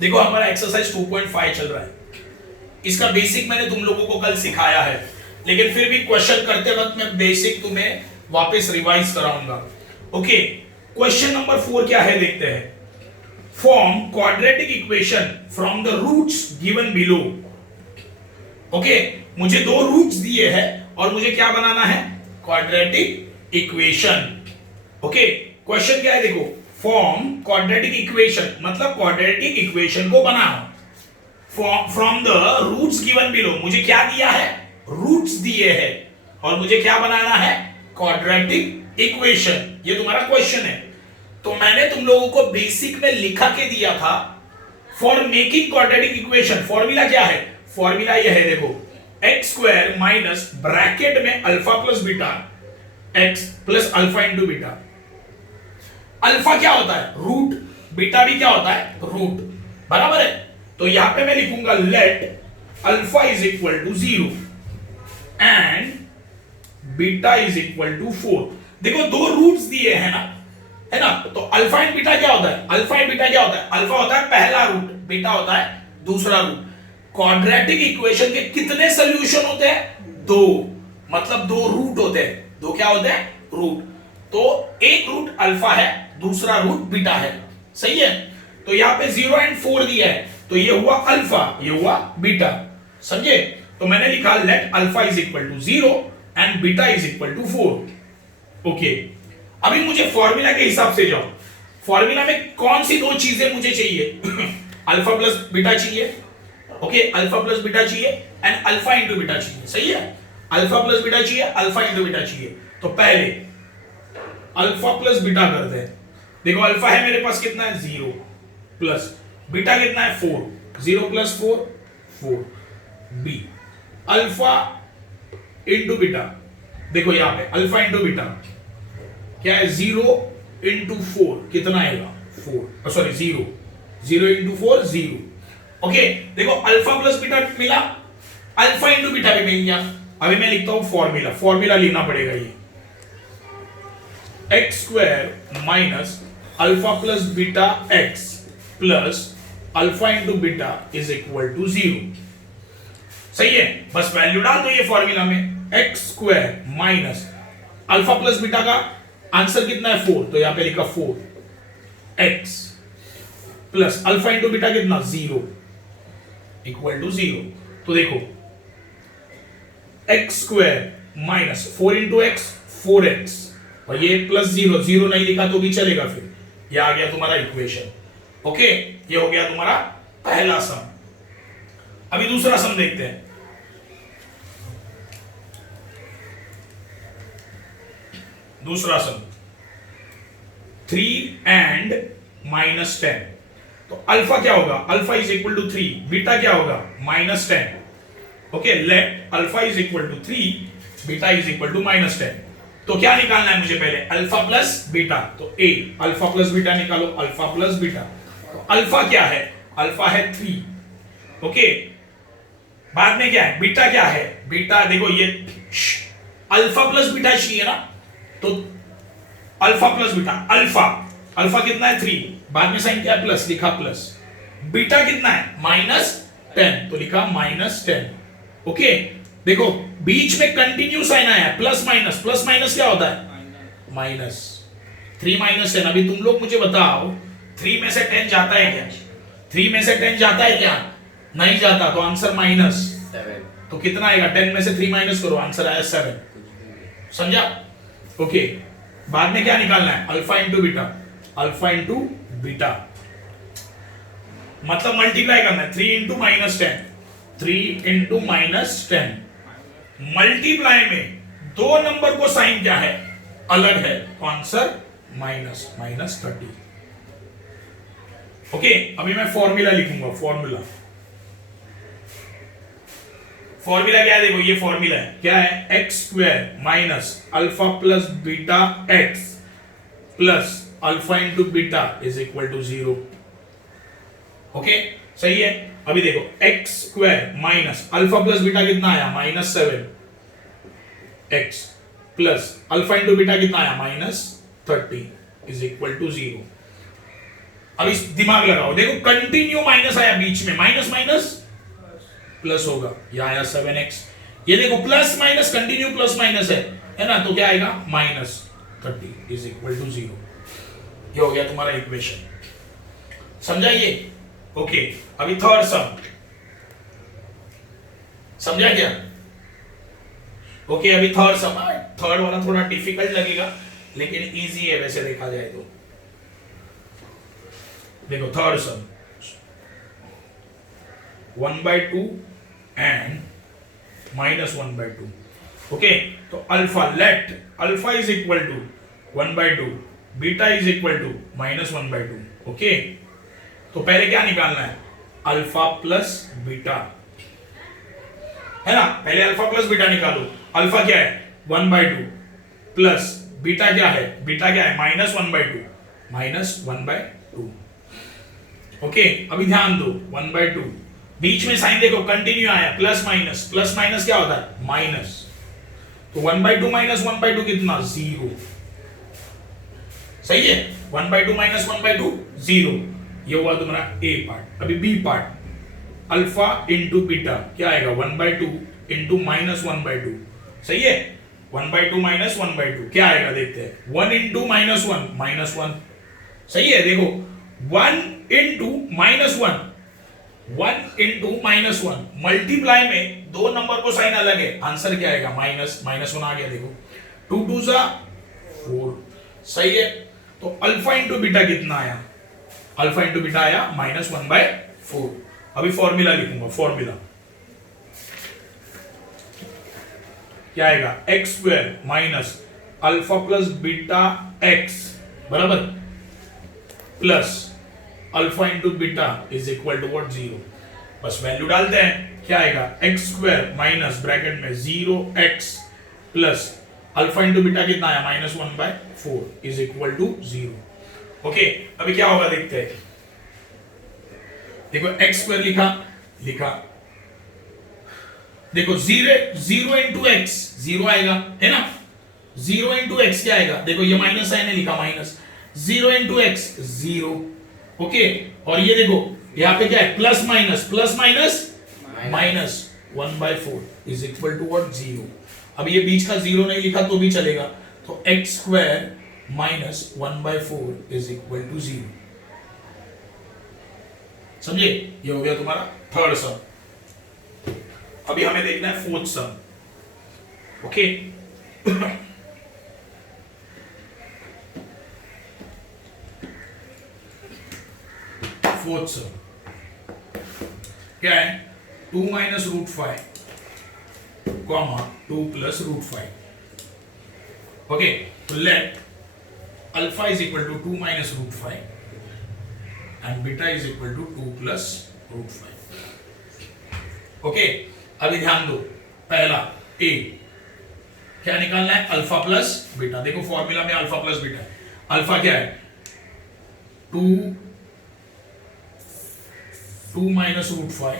देखो हमारा एक्सरसाइज 2.5 चल रहा है, इसका बेसिक मैंने तुम लोगों को कल सिखाया है, लेकिन फिर भी क्वेश्चन करते वक्त मैं बेसिक तुम्हें वापस रिवाइज कराऊंगा। ओके, क्वेश्चन नंबर 4 क्या है देखते हैं। Form quadratic equation from the roots given below. Okay, मुझे दो रूट्स दिए हैं और मुझे क्या बनाना है, क्वाड्रेटिक इक्वेशन। ओके, क्वेश्चन क्या है देखो, फॉर्म क्वाड्रेटिक इक्वेशन मतलब क्वाड्रेटिक इक्वेशन को बनाओ from the roots given below. मुझे क्या दिया है, रूट्स दिए हैं और मुझे क्या बनाना है, क्वाड्रेटिक इक्वेशन। ये तुम्हारा क्वेश्चन है। तो मैंने तुम लोगों को बेसिक में लिखा के दिया था for making quadratic equation. Formula क्या है, फॉर्मूला यह है देखो, एक्स स्क्वायर माइनस ब्रैकेट में alpha plus beta x plus alpha into beta. Alpha क्या होता है, रूट, बीटा भी क्या होता है, रूट, बराबर है। तो यहां पे मैं लिखूंगा let alpha is equal to 0 and beta is equal to 4। देखो दो रूट्स दिए हैं ना, है ना, तो अल्फा एंड बीटा क्या होता है, अल्फा एंड बीटा क्या होता है, अल्फा होता है पहला रूट, बीटा होता है दूसरा रूट। क्वाड्रेटिक इक्वेशन के कितने सॉल्यूशन होते हैं, दो, मतलब दो रूट होते हैं, दो क्या होते हैं, रूट। तो एक रूट अल्फा है, दूसरा रूट बीटा है, सही है। तो यहां पे 0 एंड 4 दिया है, तो ये हुआ अल्फा, ये हुआ बीटा, समझे। तो मैंने लिखा let alpha is equal to 0 and beta is equal to 4। Okay, अभी मुझे फॉर्मूला के हिसाब से जाओ। फॉर्मूला में कौन सी दो चीजें मुझे चाहिए अल्फा प्लस बीटा चाहिए, ओके, अल्फा प्लस बीटा चाहिए एंड अल्फा इंटू बीटा चाहिए, सही है। अल्फा प्लस बीटा चाहिए, अल्फा इंटू बीटा चाहिए। तो पहले अल्फा प्लस बीटा करते हैं। देखो अल्फा है मेरे पास कितना है, 0 प्लस बीटा कितना है, 4, 0 plus 4 4 b alpha into beta. देखो यहां पे अल्फा इंटू बीटा क्या है, 0 इंटू 4 कितना आएगा, 4, सॉरी 0, 0 इंटू 4 0। ओके, देखो अल्फा प्लस बीटा मिला, अल्फा इंटू बीटा भी मिल गया। अभी मैं लिखता हूं फॉर्मूला, फॉर्मूला लिखना पड़ेगा ये x square minus alpha plus beta x plus alpha into beta is equal to 0, सही है। बस वैल्यू डाल दो ये फॉर्मूला में, x square minus alpha plus beta का आंसर कितना है 4, तो यहां पे लिखा 4 x plus alpha into beta कितना 0 इक्वल टू 0। तो देखो x square minus 4 into x 4x, और ये प्लस 0, 0 नहीं लिखा तो भी चलेगा, फिर ये आ गया तुम्हारा इक्वेशन। ओके, ये हो गया तुम्हारा पहला सम। अभी दूसरा सम देखते हैं। दूसरा सम 3 एंड -10। तो अल्फा क्या होगा, alpha is equal to 3, beta क्या होगा -10। Okay, let alpha is equal to 3, beta is equal to -10। तो क्या निकालना है मुझे पहले, अल्फा प्लस बीटा। तो ए अल्फा प्लस बीटा निकालो, अल्फा प्लस बीटा। तो अल्फा क्या है, अल्फा है 3। ओके, बाद में क्या है, बीटा क्या है, बीटा देखो ये अल्फा प्लस बीटा चाहिए ना, तो alpha plus beta, alpha alpha कितना है 3, बाद में साइन क्या है प्लस, लिखा प्लस। बीटा कितना है -10, तो लिखा -10। ओके, देखो बीच में कंटिन्यू साइन आया, प्लस माइनस, प्लस माइनस क्या होता है, माइनस। 3 -10। अभी तुम लोग मुझे बताओ 3 में से 10 जाता है क्या, 3 में से 10 जाता है क्या, नहीं जाता, तो आंसर -7। तो कितना आएगा, 10 में से 3 माइनस करो, आंसर आया 7, समझा। ओके, बाद में क्या निकालना है, alpha into beta, alpha into beta मतलब मल्टीप्लाई करना है, 3 इंटू -10, 3 इंटू -10। मल्टीप्लाई में दो नंबर को साइन क्या है, अलग है, तो आंसर -30। ओके, अभी मैं फॉर्मूला लिखूंगा, फॉर्मूला क्या है, देखो ये फॉर्मूला है, क्या है, x square minus alpha plus beta x plus alpha into beta is equal to 0। Okay, सही है। अभी देखो x square minus alpha plus beta कितना आया, -7 x plus alpha into beta कितना आया, -30 इज इक्वल टू 0। अब इस दिमाग लगाओ, देखो कंटिन्यू माइनस आया बीच में, माइनस माइनस प्लस होगा, यह आया 7x। ये देखो plus minus continue plus minus है ना, तो क्या आएगा माइनस 30 इज इक्वल टू 0। ये हो गया तुम्हारा इक्वेशन, समझा ये? ओके, अभी थर्ड सम समझा क्या? ओके, अभी थर्ड सम, थर्ड वाला थोड़ा डिफिकल्ट लगेगा लेकिन इजी है वैसे देखा जाए तो। देखो थर्ड सम 1/2 एंड -1/2। ओके, तो alpha, let alpha is equal to 1/2, beta is equal to -1/2। Okay, तो पहले क्या निकालना है? अल्फा प्लस बीटा, है ना? पहले अल्फा प्लस बीटा निकालो। अल्फा क्या है? 1/2 प्लस बीटा क्या है? बीटा क्या है? -1/2, -1/2। ओके, अभी ध्यान दो, 1/2 बीच में साइन देखो कंटिन्यू आया, प्लस माइनस, प्लस माइनस क्या होता है? माइनस। तो 1/2 -1/2 कितना? 0। सही है? 1/2 -1/2 0। ये हुआ तुम्हारा ए पार्ट। अभी B part, alpha into beta क्या आएगा? 1/2 इंटू -1/2। सही है? 1/2 -1/2 क्या आएगा देखते हैं। 1 इंटू -1 -1। सही है? देखो 1 इंटू -1, 1 इंटू -1 मल्टीप्लाई में दो नंबर को साइन अलग है, आंसर क्या आएगा? -1 आ गया। देखो 2 2 4। सही है? तो अल्फा इंटू बीटा कितना आया? अल्फा इंटू बीटा आया -1/4। अभी फॉर्मूला लिखूंगा, फॉर्मूला क्या आएगा? x² minus alpha plus beta x बराबर plus alpha into beta is equal to what? 0। बस वैल्यू डालते हैं, क्या आएगा? x² माइनस ब्रैकेट में 0x plus alpha into beta कितना आया? -1/4 इज इक्वल टू 0। ओके, अभी क्या होगा देखते हैं। देखो x² लिखा, देखो 0 इंटू एक्स 0 आएगा, है ना? 0 इंटू एक्स क्या आएगा? देखो ये माइनस साइन है, लिखा माइनस। 0 into x 0। ओके, और ये देखो यहाँ पे क्या है? Plus minus minus 1/4 is equal to what? 0। अब ये बीच का 0 नहीं लिखा तो भी चलेगा, तो x² minus 1/4 is equal to 0। समझे? ये हो गया तुम्हारा थर्ड सम। अभी हमें देखना है fourth sum. Okay, fourth sum क्या है? 2 माइनस √5 कॉमा 2 प्लस √5। ओके, तो let alpha is equal to 2 minus √5 and beta is equal to 2 plus √5। Okay, अभी ध्यान दो, पहला ए क्या निकालना है? Alpha plus beta. देखो फॉर्मूला में अल्फा प्लस बीटा है। अल्फा क्या है? 2 माइनस √5,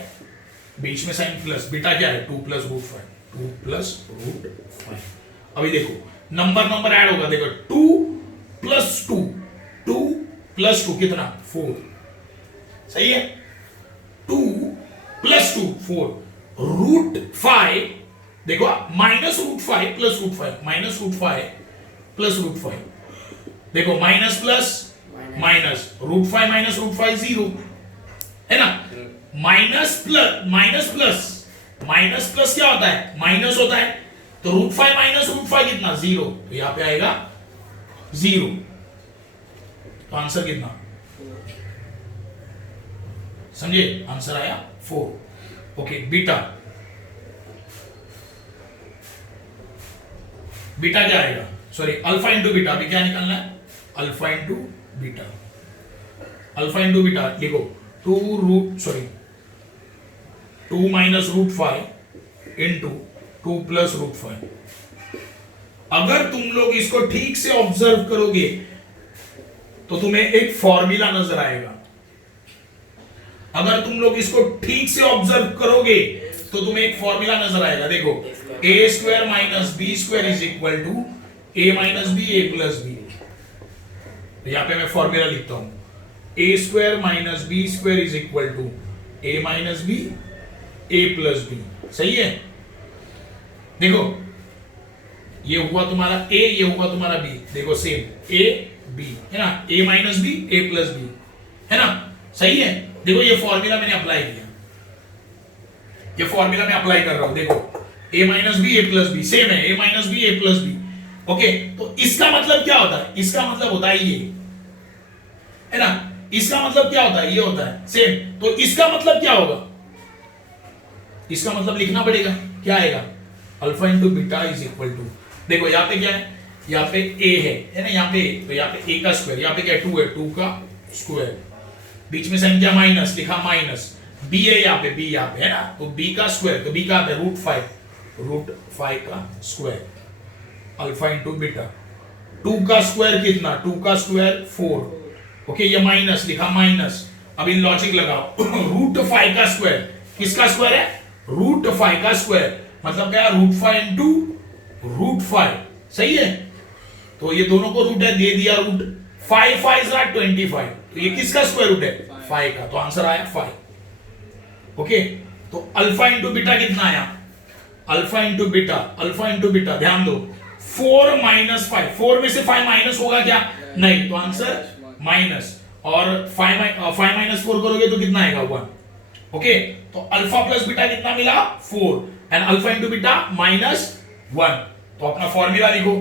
बीच में साइन प्लस, बीटा क्या है? 2 प्लस √5। अभी देखो नंबर ऐड होगा, देखो 2 प्लस 2 कितना? 4। सही है? 2 प्लस 2 4, √5 देखो -√5 प्लस √5 देखो माइनस प्लस माइनस, √5 माइनस √5 0, है ना? माइनस प्लस क्या होता है? माइनस होता है, तो √5 माइनस √5 कितना? 0। तो यहां पे आएगा 0। तो आंसर कितना? समझे? आंसर आया 4। ओके, बीटा क्या आएगा? Sorry, alpha into beta. अभी क्या निकालना है? अल्फा इंटू बीटा लिखो 2 माइनस √5 इंटू 2 प्लस √5। अगर तुम लोग इसको ठीक से ऑब्जर्व करोगे तो तुम्हें एक फॉर्मूला नजर आएगा। अगर तुम लोग इसको ठीक से ऑब्जर्व करोगे तो तुम्हें एक फॉर्मूला नजर आएगा। देखो a² minus b² is equal to a minus b a plus b। तो यहां पे मैं फॉर्मूला लिखता हूं, A square minus B square is equal to A minus B A plus B. सही है। देखो ये हुआ तुम्हारा ए, ये हुआ तुम्हारा बी। देखो सेम ए बी है ना, ए minus B A plus B है ना। सही है। देखो ये फॉर्मूला मैंने अप्लाई किया, ये फॉर्मूला मैं अप्लाई कर रहा हूं। देखो A minus B A plus B same है, A minus B A plus B. Okay, तो इसका मतलब क्या होता है? इसका मतलब होता है ये है ना, इसका मतलब क्या होता है? ये होता है सेम। तो इसका मतलब क्या होगा? इसका मतलब लिखना पड़ेगा, क्या आएगा? Alpha into beta is equal to, देखो यहाँ पे क्या है, यहाँ पे ए है ना, यहाँ पे तो यहाँ पे ए का स्क्वायर, यहाँ पे क्या 2 है, 2 का स्क्वायर, बीच में संख्या माइनस लिखा माइनस, बी है यहाँ पे, बी यहाँ पे है ना, तो बी का स्क्वायर, तो बी का आता है √5 का स्क्वायर अल्फा इंटू बीटा। 2 का स्क्वायर कितना? 2 का स्क्वायर 4। ओके, ये माइनस लिखा माइनस, अब इन लॉजिक लगाओ √5 का स्क्वायर किसका स्क्वायर है? √5 का स्क्वायर, मतलब क्या? √5 इंटू √5। सही है। तो ये दोनों को रूट है, दे दिया रूट, 5 5 25, तो ये किसका स्क्वायर रूट है? 5 का, तो आंसर आया 5। ओके, तो अल्फा इंटू बीटा कितना आया? अल्फा इंटू बीटा ध्यान दो, 4 माइनस 5, 4 में से 5 माइनस होगा क्या? नहीं, तो आंसर माइनस, और 5 माइनस 4 करोगे तो कितना आएगा? 1। ओके, तो अल्फा प्लस बीटा कितना मिला? 4, एंड अल्फा इंटू बीटा -1। तो अपना फॉर्मूला लिखो,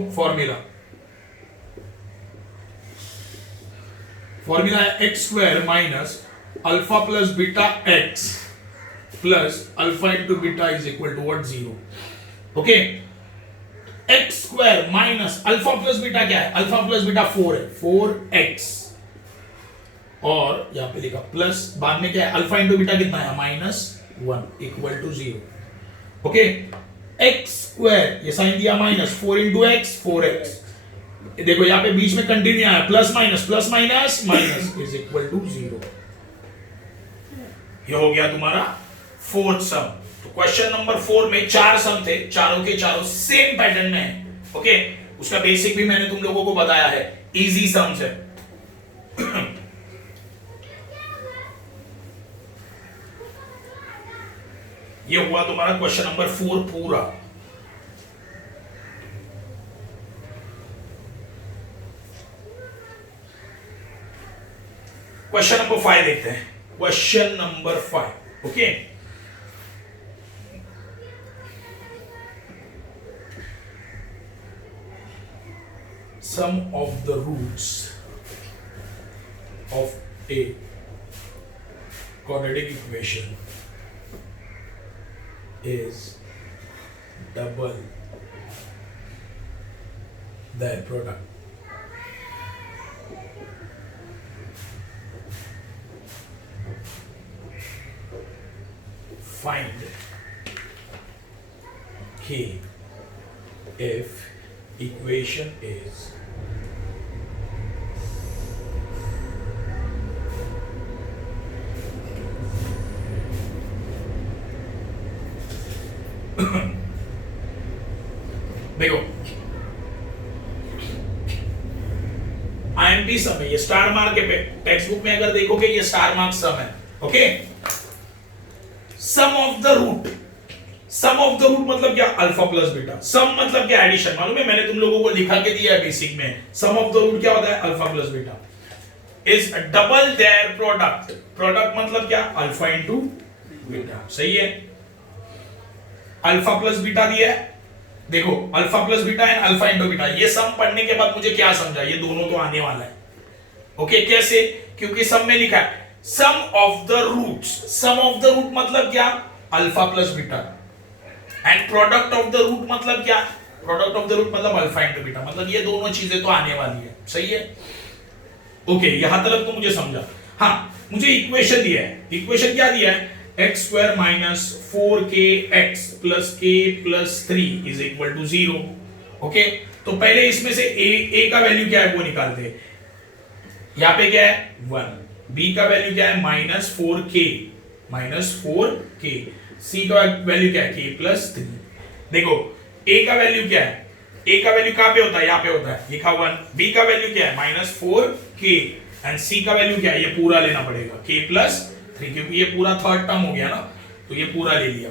फॉर्मूला है x square minus alpha plus beta x plus alpha into beta is equal to what? 0। Okay, x square minus alpha plus beta क्या है? Alpha plus beta 4 है, 4x, और यहां पे लिखा प्लस, बाद में क्या है? अल्फा इंटू बीटा कितना है? -1 equal to 0। Okay, x square, ये साइन दिया माइनस, 4 इंटू एक्स 4x, देखो यहाँ पे बीच में कंटिन्यू आया, plus minus minus is equal to 0। ये हो गया तुम्हारा फोर्थ सम। तो क्वेश्चन नंबर 4 में 4 सम थे, चारों के चारों सेम पैटर्न में है। ओके, उसका बेसिक भी मैंने तुम लोगों को बताया है, इजी सम्स है। ये हुआ तुम्हारा क्वेश्चन नंबर 4 पूरा। क्वेश्चन नंबर 5 देखते हैं। Question number 5। Okay, sum of the roots of a quadratic equation is double their product. Find K if equation is देखो आईएमपी सम है, ये स्टार मार्क के टेक्स्ट बुक में अगर देखोगे ये स्टार मार्क सम है। ओके, sum of the root, sum of the root मतलब क्या? Alpha plus beta. सम मतलब क्या? एडिशन। मालूम है, मैंने तुम लोगों को लिखा के दिया है बेसिक में, सम ऑफ द रूट क्या होता है? Alpha plus beta is double their product. Product मतलब क्या? Alpha into beta. सही है। अल्फा प्लस बीटा दिया है, देखो alpha plus beta and alpha into beta. ये सम पढ़ने के बाद मुझे क्या समझा? ये दोनों तो आने वाला है। ओके, कैसे? क्योंकि सम में लिखा है sum of the roots. Sum of the root मतलब क्या? Alpha plus beta, and product of the root मतलब क्या? प्रोडक्ट ऑफ द रूट मतलब अल्फा इंटू बीटा। मतलब ये दोनों चीजें तो आने वाली है। सही है। ओके, यहां तक तो मुझे समझा। हाँ, मुझे इक्वेशन दिया है। इक्वेशन क्या दिया है? x square minus 4kx plus k plus 3 is equal to 0। Okay, तो पहले इसमें से a का वैल्यू क्या है वो निकालते हैं। यहां पे क्या है? 1। b का वैल्यू क्या है? -4k, c का वैल्यू क्या है? k plus 3। देखो a का वैल्यू क्या है? a का वैल्यू कहां पे होता है? यहां पे होता है, लिखा 1। b का वैल्यू क्या है? -4k, एंड सी का वैल्यू क्या है, ये पूरा लेना पड़ेगा k प्लस 3, क्योंकि ये पूरा थर्ड टर्म हो गया ना, तो ये पूरा ले लिया।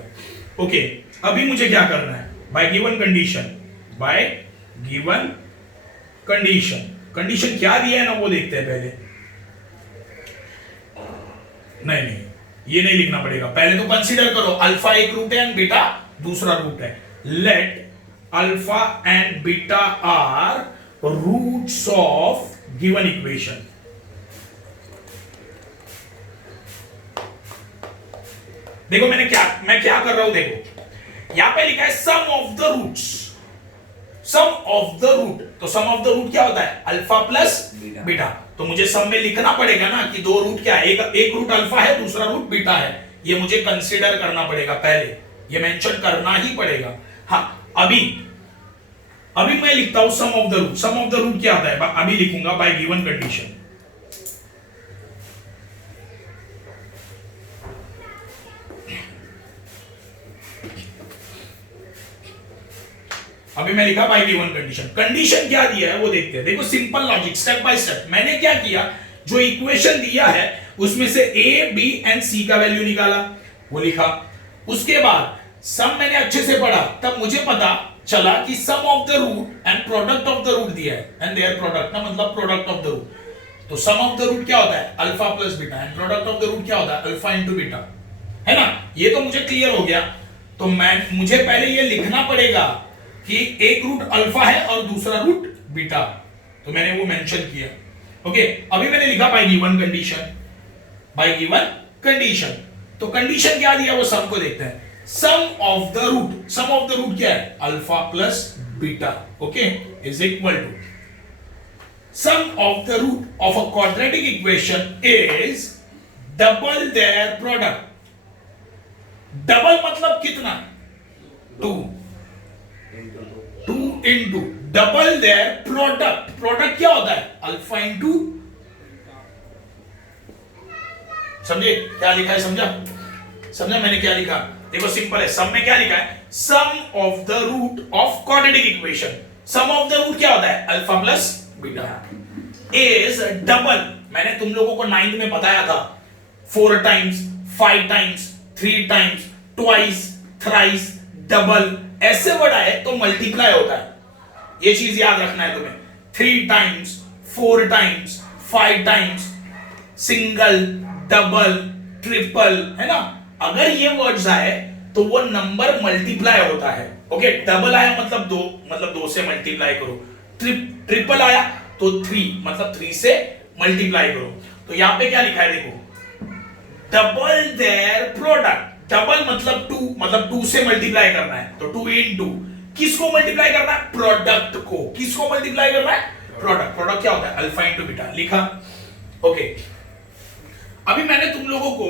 ओके, अभी मुझे क्या करना है, bye given condition, by given condition, condition क्या दिया है ना वो देखते हैं पहले। नहीं, ये नहीं लिखना पड़ेगा, पहले तो कंसीडर करो अल्फा एक रूट है एंड बीटा दूसरा रूट है। Let alpha and beta are roots of given equation. देखो मैं क्या कर रहा हूं, देखो यहां पे लिखा है sum of the roots, sum of the root, तो सम ऑफ द रूट क्या होता है, अल्फा प्लस बीटा। तो मुझे सम में लिखना पड़ेगा ना कि दो रूट क्या है, एक रूट अल्फा है, दूसरा रूट बीटा है, ये मुझे कंसीडर करना पड़ेगा, पहले ये मेंशन करना ही पड़ेगा। हाँ, अभी मैं लिखता हूं sum of the root. Sum of the root क्या होता है, अभी लिखूंगा बाय गिवन कंडीशन। अभी मैं लिखा बाय गिवन कंडीशन। कंडीशन क्या दिया है वो देखते हैं। देखो simple logic, step by step. मैंने क्या किया, जो इक्वेशन दिया है उसमें से ए बी एंड सी का वैल्यू निकाला, वो लिखा। उसके बाद सम मैंने अच्छे से पढ़ा, तब मुझे पता चला कि sum of the root and product of the root दिया है, एंड देयर प्रोडक्ट ना मतलब प्रोडक्ट ऑफ द रूट। तो सम ऑफ द रूट क्या होता है, alpha plus beta, and product of the root क्या होता है, अल्फा इंटू बीटा, है ना। ये तो मुझे क्लियर हो गया। तो मुझे पहले ये लिखना पड़ेगा कि एक रूट अल्फा है और दूसरा रूट बीटा, तो मैंने वो मेंशन किया। ओके, अभी मैंने लिखा by given condition, by given condition. तो कंडीशन क्या दिया वो सम को देखते हैं। Sum of the root, sum of the root क्या है, alpha plus beta, okay, is equal to sum of the root of a quadratic equation is double their product. Double मतलब कितना, 2 into double their product. Product क्या होता है, alpha into, समझे क्या लिखा है, समझा मैंने क्या लिखा। देखो सिंपल है, सम में क्या लिखा है, sum of the root of quadratic equation. Sum of the root क्या होता है, alpha plus beta, is double. मैंने तुम लोगों को 9th में बताया था, 4 times, 5 times, 3 times, twice, thrice, double, ऐसे वर्ड आए तो मल्टीप्लाई होता है। ये चीज याद रखना है तुम्हें। 3 times, 4 times, 5 times, single, double, triple, है ना। अगर ये वर्ड्स आए तो वो नंबर मल्टीप्लाई होता है। ओके, डबल आया मतलब 2, मतलब 2 से मल्टीप्लाई करो। ट्रिपल आया तो 3, मतलब 3 से मल्टीप्लाई करो। तो यहां पे क्या लिखा है, देखो डबल देयर प्रोडक्ट। डबल मतलब 2, मतलब 2 से मल्टीप्लाई करना है, तो 2 इंटू किसको मल्टीप्लाई करना है, प्रोडक्ट को। किसको मल्टीप्लाई करना है, प्रोडक्ट। प्रोडक्ट क्या होता है, अल्फा इंटू बीटा, लिखा। ओके, अभी मैंने तुम लोगों को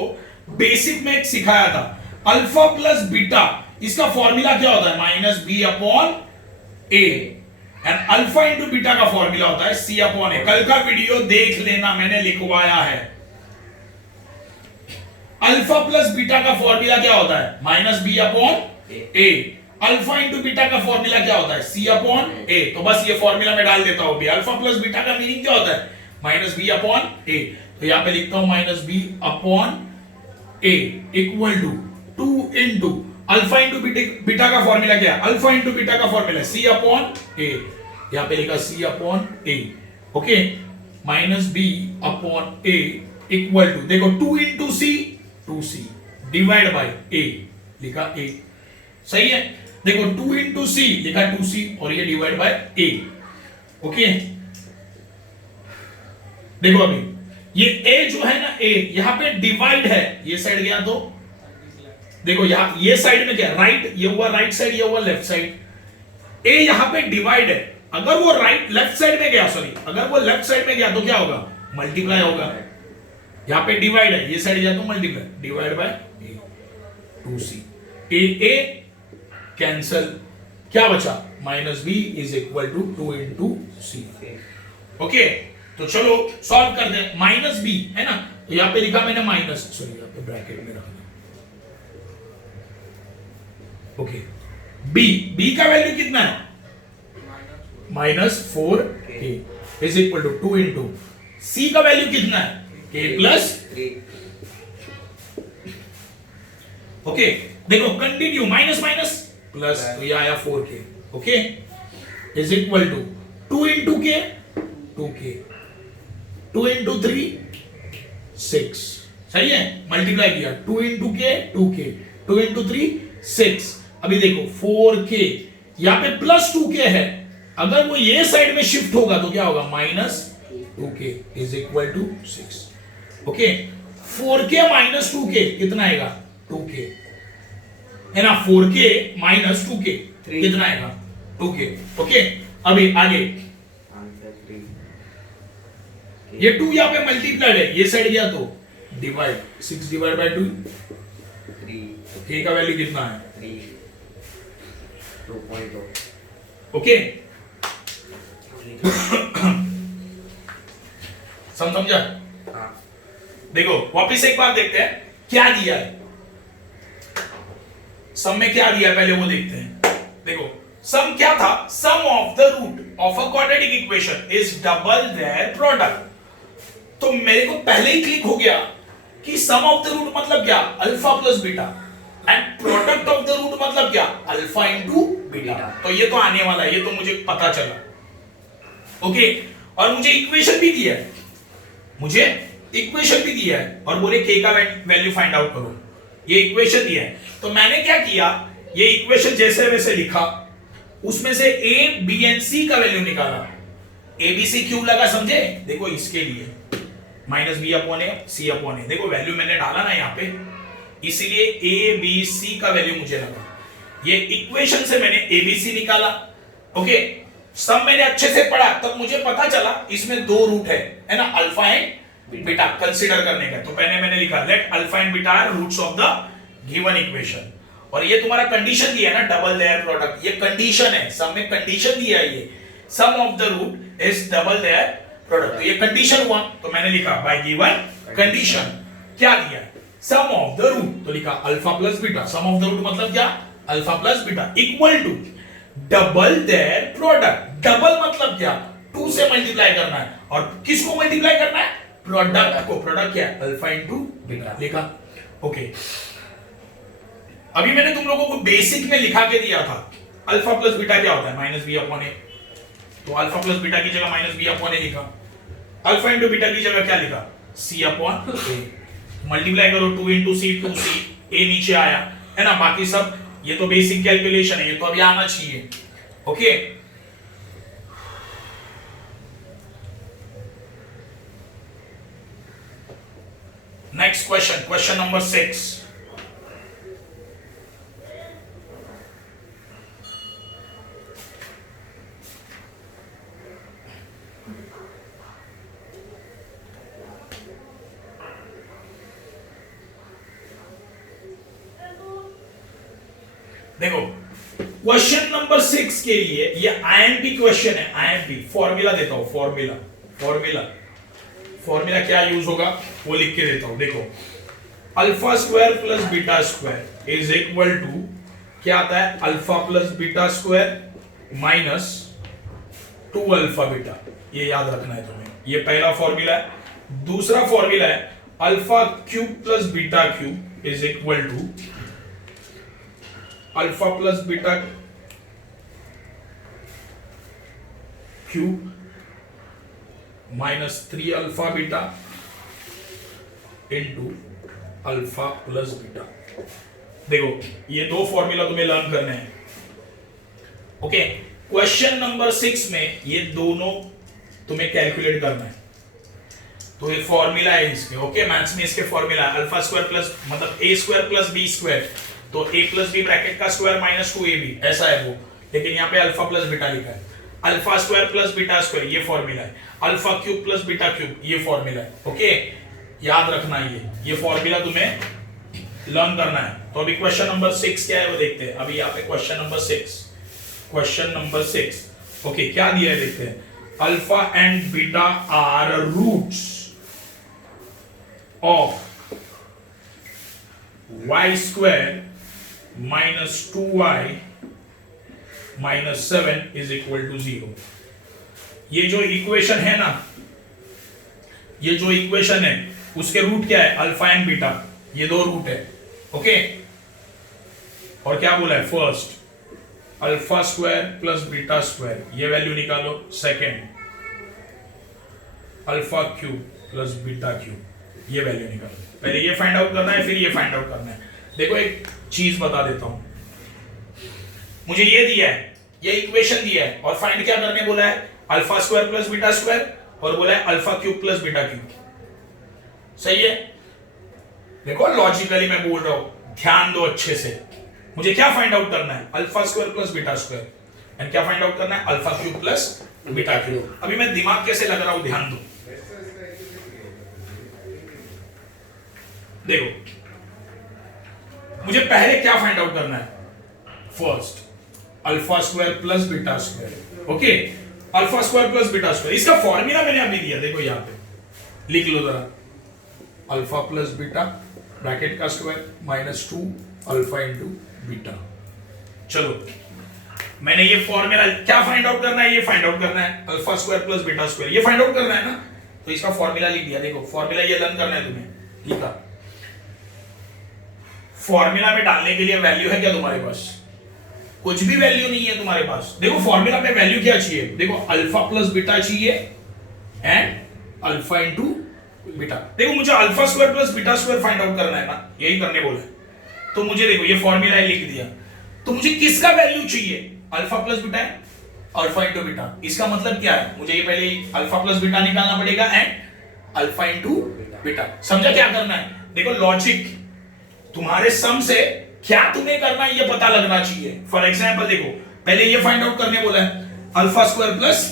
बेसिक में एक सिखाया था, अल्फा प्लस बीटा, इसका फॉर्मूला क्या होता है, minus B upon A, and alpha into beta का फॉर्मूला होता है सी अपॉन ए। कल का वीडियो देख लेना, मैंने लिखवाया है। अल्फा प्लस बीटा का फॉर्मूला क्या होता है, माइनस बी अपॉन ए। अल्फा इंटू बीटा का फॉर्मूला क्या होता है, सी अपॉन ए। तो बस ये फॉर्मूला में डाल देता हूं भी। अल्फा प्लस बीटा का मीनिंग क्या होता है, माइनस बी अपॉन ए। तो यहां पे लिखता हूं minus B upon A equal to 2 into alpha into beta का फॉर्मूला क्या है, अल्फा इंटू बीटा का फॉर्मूला सी अपॉन ए। यहां पे लिखा C upon A. Okay, minus B upon A equal to, देखो 2 into C 2c divide by a, लिखा a, सही है। देखो 2 इंटू सी लिखा 2c और ये डिवाइड बाय a। ओके, देखो अभी ये a जो है ना, a यहां पे डिवाइड है, ये साइड गया तो देखो यहां ये साइड में क्या, राइट, ये हुआ राइट साइड, ये हुआ लेफ्ट साइड। a यहां पे डिवाइड है, अगर वो राइट लेफ्ट साइड में गया, सॉरी, अगर वो लेफ्ट साइड में गया तो क्या होगा, मल्टीप्लाई होगा। यहां पे डिवाइड है, ये साइड गया तो multiply, divide by 2c, a cancel, क्या बचा, minus b is equal to 2 into C. Okay, तो चलो सॉल्व कर दें। माइनस b है ना, तो यहां पे लिखा मैंने माइनस, सॉरी यहां पे ब्रैकेट में रखना। ओके, b का वैल्यू कितना है, -4a is equal to 2 into C का वैल्यू कितना है? k plus 3 okay. देखो कंटिन्यू माइनस माइनस प्लस, तो ये आया 4k okay is equal to 2 into K 2k 2 into 3 6 सही है, मल्टीप्लाई किया 2 इंटू के 2k 2 इंटू 3 6। अभी देखो 4k यहां पे प्लस 2k है, अगर वो ये साइड में शिफ्ट होगा तो क्या होगा? Minus 2k is equal to 6 okay. 4k minus 2k कितना आएगा? 2k है ना। 4k माइनस 2k कितना आएगा? 2k okay. अभी आगे आंसर 3 ये 2 यहां पे मल्टीप्लाइड है, ये साइड गया तो डिवाइड 6 डिवाइड बाय 2 3 k का वैल्यू कितना है? 2.0 ओके समझा? हाँ देखो वापिस एक बार देखते हैं क्या दिया है, सम में क्या दिया है पहले वो देखते हैं। देखो सम क्या था? Sum of the root of a quadratic equation is double their product. तो मेरे को पहले ही क्लिक हो गया कि सम ऑफ द रूट मतलब क्या? Alpha plus beta, and product of the root मतलब क्या? Alpha into beta. तो ये तो आने वाला है, ये तो मुझे पता चला ओके। और मुझे इक्वेशन भी दिया है, मुझे इक्वेशन भी दिया है और बोले k का वैल्यू फाइंड आउट करो, ये इक्वेशन दिया है। तो मैंने क्या किया, ये इक्वेशन जैसे वैसे लिखा, उसमें से a b एंड c का वैल्यू निकाला। a b c क्यों लगा समझे? देखो इसके लिए माइनस बी अपॉन ए सी अपॉन ए, देखो वैल्यू मैंने डाला ना यहाँ पे, इसीलिए a b c का वैल्यू मुझे लगा। ये इक्वेशन से मैंने a b c निकाला ओके। सब मैंने अच्छे से पढ़ा, तब मुझे पता चला इसमें दो रूट है ना, अल्फा एंड बीटा कंसीडर करने का। तो पहले मैंने लिखा let alpha and beta are roots of the given equation. और ये तुम्हारा कंडीशन दिया है ना, डबल देयर प्रोडक्ट, ये कंडीशन है, सब में कंडीशन दिया है, ये sum of the root is double their product, तो ये कंडीशन हुआ। तो मैंने लिखा बाय गिवन कंडीशन क्या दिया है? सम ऑफ द रूट, तो लिखा alpha plus beta, sum of the root मतलब क्या? Alpha plus beta equal to double their product. Double मतलब क्या? 2 से मल्टीप्लाई करना है, और किसको मल्टीप्लाई करना है? प्रोडक्ट को। प्रोडक्ट क्या है? अल्फा इंटू बीटा लिखा ओके। अभी मैंने तुम लोगों को बेसिक में लिखा के दिया था अल्फा प्लस बीटा क्या होता है? माइनस बी अपॉन ए। तो अल्फा प्लस बीटा की जगह माइनस बी अपॉन ए लिखा, अल्फा इंटू बीटा की जगह क्या लिखा? सी अपॉन ए। मल्टीप्लाई करो 2 इंटू सी 2c, ए नीचे आया है ना। बाकी सब ये तो बेसिक कैलकुलेशन है, ये तो अभी आना चाहिए okay. Next question, question number 6। देखो क्वेश्चन नंबर 6 के लिए ये आईएमपी क्वेश्चन है। आईएमपी फॉर्मूला देता हूं, फॉर्मूला क्या यूज होगा वो लिख के देता हूं। देखो alpha square plus beta square is equal to क्या आता है? Alpha plus beta square minus 2 alpha beta, ये याद रखना है तुम्हें। ये पहला फॉर्मूला है। दूसरा फॉर्मूला है alpha cube plus beta cube is equal to alpha plus beta cube minus 3 alpha beta into alpha plus beta. देखो ये दो फॉर्मूला तुम्हें लर्न करने हैं ओके। क्वेश्चन नंबर 6 में ये दोनों तुम्हें कैलकुलेट करना है। तो ये फॉर्मूला है इसके ओके। मैथ्स में इसके फॉर्मूला है अल्फा स्क्वायर प्लस मतलब ए स्क्वायर प्लस बी स्क्वायर, तो a प्लस बी ब्रैकेट का स्क्वायर माइनस 2ab ऐसा है वो, लेकिन यहाँ पे अल्फा प्लस बीटा लिखा है। Alpha square plus beta square ये फॉर्मूला है। Alpha cube plus beta cube ये फॉर्मूला है ओके। याद रखना ये फॉर्मूला तुम्हें लर्न करना है। तो अभी क्वेश्चन नंबर 6 क्या है वो देखते हैं। अभी यहाँ पे क्वेश्चन नंबर 6 ओके क्या दिया है देखते हैं। Alpha and beta are roots of y square minus 2y minus 7 is equal to 0। ये जो इक्वेशन है ना, ये जो इक्वेशन है उसके रूट क्या है, अल्फा एंड बीटा, ये दो रूट है। ओके, और क्या बोला है, first alpha square plus beta square, ये वैल्यू निकालो। Second alpha cube plus beta cube, ये वैल्यू निकालो। पहले ये फाइंड आउट करना है, फिर ये फाइंड आउट करना है। देखो एक चीज बता देता हूं, मुझे ये दिया है, ये इक्वेशन दिया है, और फाइंड क्या करने बोला है, alpha square plus beta square, और बोला है alpha cube plus beta cube. सही है? देखो लॉजिकली मैं बोल रहा हूं, ध्यान दो अच्छे से। मुझे क्या फाइंड आउट करना है, alpha square plus beta square, and क्या फाइंड आउट करना है, alpha cube plus beta cube. अभी मैं दिमाग कैसे लग रहा हूं, ध्यान दो। देखो मुझे पहले क्या फाइंड आउट करना है, first alpha square plus beta square. Okay, alpha square plus beta square, इसका फॉर्मूला मैंने अभी दिया, देखो यहां पे लिख लो जरा, अल्फा प्लस बीटा ब्रैकेट का square minus 2 alpha into beta. चलो मैंने ये फॉर्मूला, क्या फाइंड आउट करना है, ये फाइंड आउट करना है alpha square plus beta square, ये फाइंड आउट करना है ना, तो इसका फॉर्मूला लिख दिया। देखो फॉर्मूला ये लर्न करना है तुम्हें, लिखा। फॉर्मूला में डालने के लिए वैल्यू है क्या तुम्हारे पास, कुछ भी वैल्यू नहीं है तुम्हारे पास। देखो फॉर्मूला में वैल्यू क्या चाहिए, देखो अल्फा प्लस बीटा चाहिए एंड अल्फा इंटू बीटा। देखो मुझे alpha square plus beta square find out करना है ना, यही करने बोला है, तो मुझे देखो ये फॉर्मूला लिख दिया, तो मुझे किसका वैल्यू चाहिए, अल्फा प्लस बीटा है, अल्फा इंटू बीटा। इसका मतलब क्या है, मुझे ये पहले अल्फा प्लस बीटा निकालना पड़ेगा एंड अल्फा इंटू बीटा। समझा क्या करना है? देखो लॉजिक, तुम्हारे सम से क्या तुम्हें करना है ये पता लगना चाहिए। फॉर एग्जाम्पल देखो, पहले ये फाइंड आउट करने बोला है, alpha square plus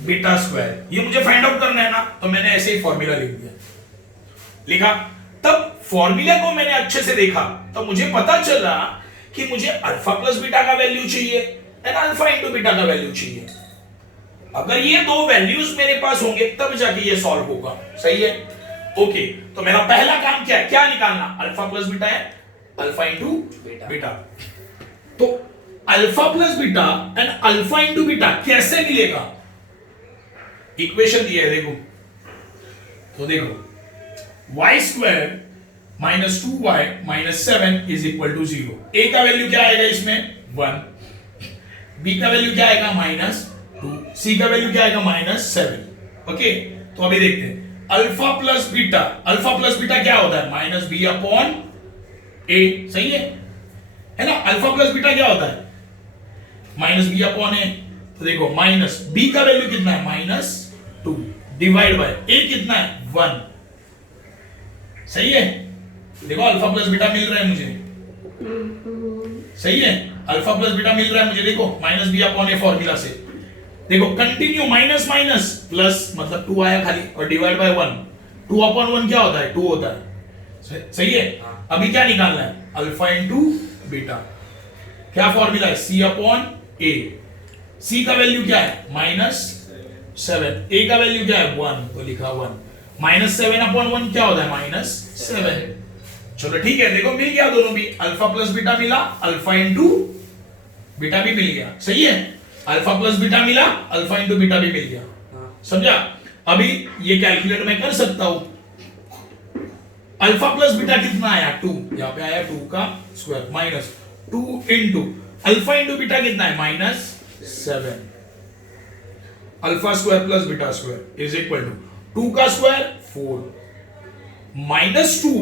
beta square, ये मुझे फाइंड आउट करना है ना, तो मैंने ऐसे ही फॉर्मूला लिख दिया, लिखा। तब फॉर्मूला को मैंने अच्छे से देखा, तो मुझे पता चला कि मुझे अल्फा प्लस बीटा का वैल्यू चाहिए एंड अल्फा इंटू बीटा का वैल्यू चाहिए। अगर ये दो वैल्यूज मेरे पास होंगे तब जाके ये सॉल्व होगा। सही है? ओके, तो मेरा पहला काम क्या है, क्या निकालना, अल्फा प्लस बीटा है, अल्फा इंटू बीटा। तो alpha plus beta and alpha into beta कैसे मिलेगा, इक्वेशन दिया है देखो, तो देखो y square minus 2y minus 7 is equal to 0। a का वैल्यू क्या आएगा इसमें, 1, b का वैल्यू क्या आएगा, माइनस 2, c का वैल्यू क्या आएगा, माइनस 7। ओके, तो अभी देखते हैं, alpha plus beta, alpha plus beta क्या होता है, माइनस बी अपॉन ए। सही है ना? अल्फा प्लस बीटा क्या होता है, माइनस बी अपॉन ए। तो देखो माइनस बी का वैल्यू कितना है, माइनस 2 डिवाइड बाय ए कितना है, 1। सही है? देखो अल्फा प्लस बीटा मिल रहा है मुझे, सही है, अल्फा प्लस बीटा मिल रहा है मुझे, देखो minus B upon a formula से। देखो कंटिन्यू, माइनस माइनस प्लस, मतलब 2 आया खाली, और डिवाइड बाय 1, 2 अपॉन 1 क्या होता है, 2 होता है। सही है? अभी क्या निकालना है, अल्फा इंटू बीटा। क्या फॉर्मूला है, सी अपॉन ए। सी का वैल्यू क्या है, माइनस 7, ए का वैल्यू क्या है, 1, तो लिखा 1, माइनस 7 अपॉन 1 क्या होता है, माइनस 7। चलो ठीक है, देखो मिल गया दोनों भी, अल्फा प्लस बीटा मिला, अल्फा इंटू बीटा भी मिल गया। सही है? अल्फा प्लस बीटा मिला, अल्फा इंटू बीटा भी मिल गया। समझा? अभी ये कैलकुलेट मैं कर सकता हूं, अल्फा प्लस बीटा कितना आया, 2, यहां पे आया 2 का square minus 2 into alpha into beta कितना है, minus 7। Alpha square plus beta square is equal to 2 का square 4 minus 2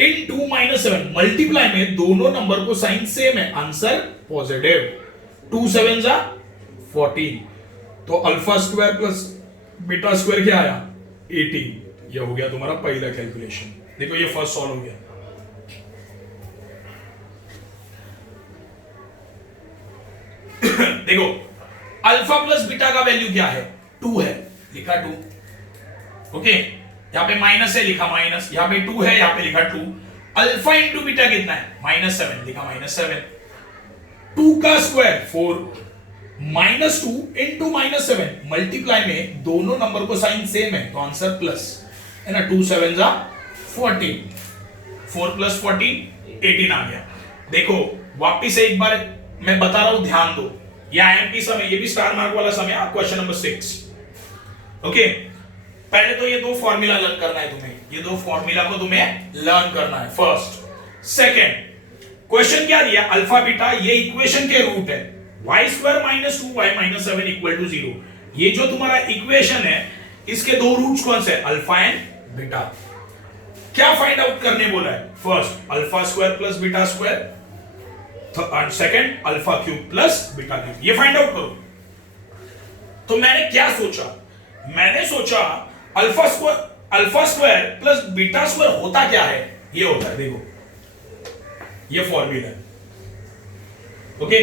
into minus 7, multiply में दोनों नंबर को साइन सेम है, आंसर पॉजिटिव, 2 7 जा 14। तो alpha square plus beta square क्या आया, 18। ये हो गया तुम्हारा पहला कैलकुलेशन। देखो ये फर्स्ट सॉल्व हो गया। देखो अल्फा प्लस बीटा का वैल्यू क्या है, 2 है, लिखा 2। ओके, यहां पे माइनस है, लिखा माइनस, यहां पे 2 है, यहां पे लिखा 2। अल्फा इंटू बीटा कितना है, माइनस 7, लिखा माइनस 7। 2 का square 4 minus 2 into minus 7, multiply में दोनों नंबर को साइन सेम है, तो आंसर प्लस है ना, 2 7 जा 14, 4 प्लस 14 18 आ गया। देखो वापिस एक बार मैं बता रहा हूं, ध्यान दो, ये आईएमपी सम है, ये भी स्टार मार्क वाला सम है, क्वेश्चन नंबर 6। ओके, पहले तो ये दो फॉर्मूला लर्न करना है तुम्हें, ये दो फॉर्मूला को तुम्हें लर्न करना है फर्स्ट। सेकंड क्वेश्चन क्या दिया, अल्फा बीटा ये इक्वेशन के रूट है, y² - 2y - 7 = 0। ये जो तुम्हारा इक्वेशन है इसके दो रूट्स कौन से, अल्फा एंड बीटा। क्या फाइंड आउट करने बोला है, first alpha square plus beta square, second alpha cube plus beta cube, ये फाइंड आउट करो। तो मैंने क्या सोचा, मैंने सोचा alpha square plus beta square होता क्या है, ये होता है, देखो ये फॉर्मूला है। ओके,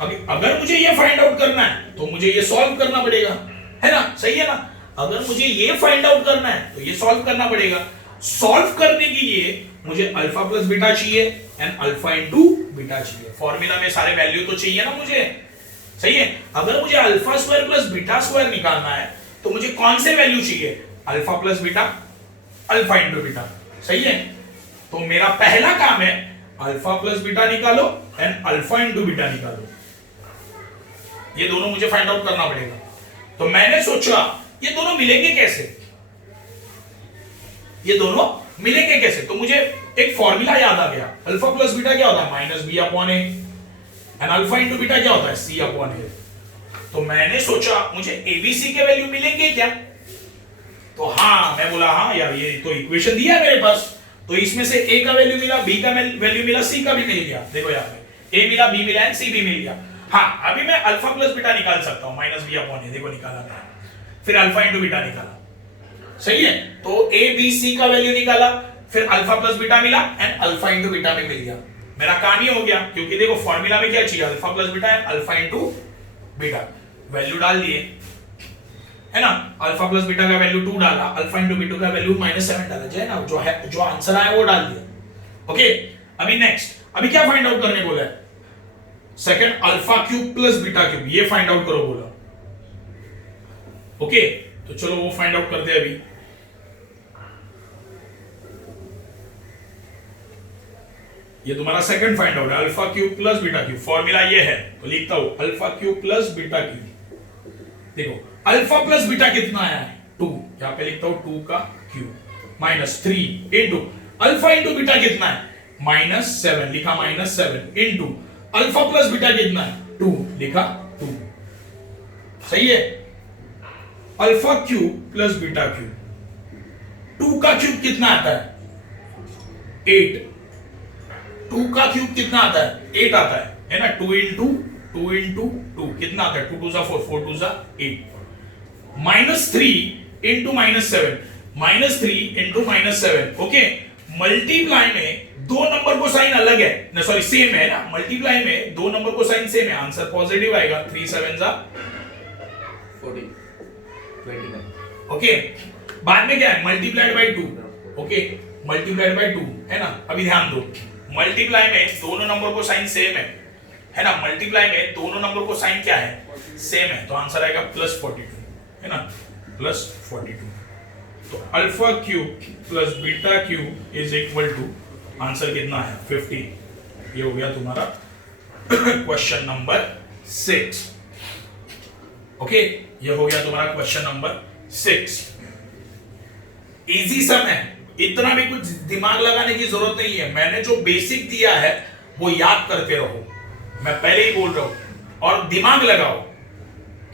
अगर मुझे ये फाइंड आउट करना है तो मुझे ये सॉल्व करना पड़ेगा, है ना, सही है ना। अगर मुझे ये फाइंड आउट करना है तो ये सॉल्व करना पड़ेगा। सॉल्व करने के लिए मुझे अल्फा प्लस बीटा चाहिए एंड अल्फा इंटू बीटा चाहिए। फॉर्मूला में सारे वैल्यू तो चाहिए ना मुझे, सही है। अगर मुझे alpha square plus beta square निकालना है तो मुझे कौन से वैल्यू चाहिए, alpha plus beta, alpha into beta, सही है। तो मेरा पहला काम है अल्फा प्लस बीटा निकालो एंड अल्फा इंटू बीटा निकालो, ये दोनों मुझे फाइंड आउट करना पड़ेगा। तो मैंने सोचा ये दोनों मिलेंगे कैसे, ये दोनों मिलेंगे कैसे, तो मुझे एक फॉर्मूला याद आ गया, अल्फा प्लस बीटा क्या होता है, -b/a and alpha into beta क्या होता है, c/a। तो मैंने सोचा मुझे abc के वैल्यू मिलेंगे क्या, तो हाँ मैं बोला हाँ यार ये तो इक्वेशन दिया है मेरे पास, तो इसमें से a का वैल्यू मिला, b का वैल्यू मिला, c का भी मिल गया। देखो यहाँ पे a मिला, b मिला एंड c भी मिल गया। हाँ अभी मैं अल्फा प्लस बीटा निकाल सकता हूँ, -b/a, देखो निकाला मैंने, फिर अल्फा इंटू बीटा निकाला, सही है। तो a b c का वैल्यू निकाला, फिर अल्फा प्लस बीटा मिला एंड अल्फा इंटू बीटा में मिल गया। मेरा काम ही हो गया, क्योंकि देखो फॉर्मूला में क्या चाहिए, alpha plus beta and alpha into beta, value डाल दिए, है ना। अल्फा प्लस बीटा का वैल्यू 2 डाला, अल्फा इंटू बीटा का वैल्यू -7 डाला, जो है ना, जो आंसर आया वो डाल दिया। ओके, अभी नेक्स्ट, अभी क्या फाइंड आउट करने बोला है, second alpha cube plus beta cube, ये फाइंड आउट करो बोला। ओके, तो चलो वो फाइंड आउट करते हैं अभी। ये तुम्हारा सेकंड फाइंड आउट है, alpha cube plus beta cube. Formula ये है, तो लिखता हूं alpha cube plus beta cube. देखो अल्फा प्लस बीटा कितना आया है, 2, यहां पे लिखता हूं 2 का cube -3 into alpha into beta कितना है, -7, लिखा -7 इंटू अल्फा प्लस बीटा कितना है, 2, लिखा 2, सही है। Alpha cube plus beta cube, 2 का क्यूब कितना आता है, 8, 2 का क्यूब कितना आता है, 8 आता है ना। 2 इंटू 2 कितना आता है, 2 2 4, 4 2 8, -3 इंटू -7, -3 इंटू -7। ओके, मल्टीप्लाई में दो नंबर को साइन अलग है ना, सॉरी सेम है ना, मल्टीप्लाई में दो नंबर को साइन सेम है, आंसर पॉजिटिव आएगा। 3 7 14 21। ओके, बाद में क्या है, multiplied by 2। Okay, multiplied by 2 है ना। अभी ध्यान दो, मल्टीप्लाई में दोनों नंबर को साइन सेम है ना, मल्टीप्लाई में दोनों नंबर को साइन क्या है, सेम है, तो आंसर आएगा +42, है ना, +42। तो alpha cube plus beta cube is equal to, answer कितना है, 50। ये हो गया तुम्हारा क्वेश्चन नंबर 6। ओके, ये हो गया तुम्हारा क्वेश्चन नंबर 6। इजी सम है, इतना भी कुछ दिमाग लगाने की जरूरत नहीं है। मैंने जो बेसिक दिया है वो याद करते रहो, मैं पहले ही बोल रहा हूं, और दिमाग लगाओ,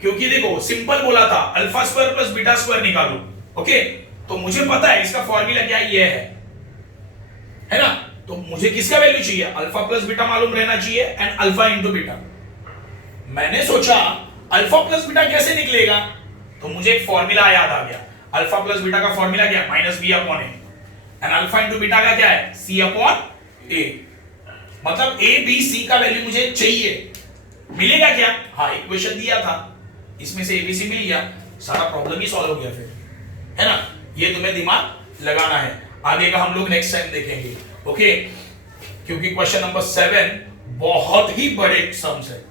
क्योंकि देखो सिंपल बोला था alpha square plus beta square निकालो। ओके, तो मुझे पता है इसका फॉर्मूला क्या ये है ना। तो मुझे किसका वैल्यू चाहिए, अल्फा प्लस बीटा मालूम रहना चाहिए एंड अल्फा इंटू बीटा। मैंने सोचा अल्फा प्लस बीटा कैसे निकलेगा, तो मुझे एक फॉर्मूला याद आ गया। अल्फा प्लस बीटा का फॉर्मूला क्या है, -b/a and alpha into beta का क्या है, c/a। मतलब a b c का वैल्यू मुझे चाहिए, मिलेगा क्या, हाँ इक्वेशन दिया था, इसमें से abc मिल गया, सारा प्रॉब्लम ही सॉल्व हो गया फिर, है ना। ये तुम्हें दिमाग लगाना है, आगे का हम लोग नेक्स्ट टाइम देखेंगे। ओके, क्योंकि क्वेश्चन नंबर 7 बहुत ही बड़े सम्स है।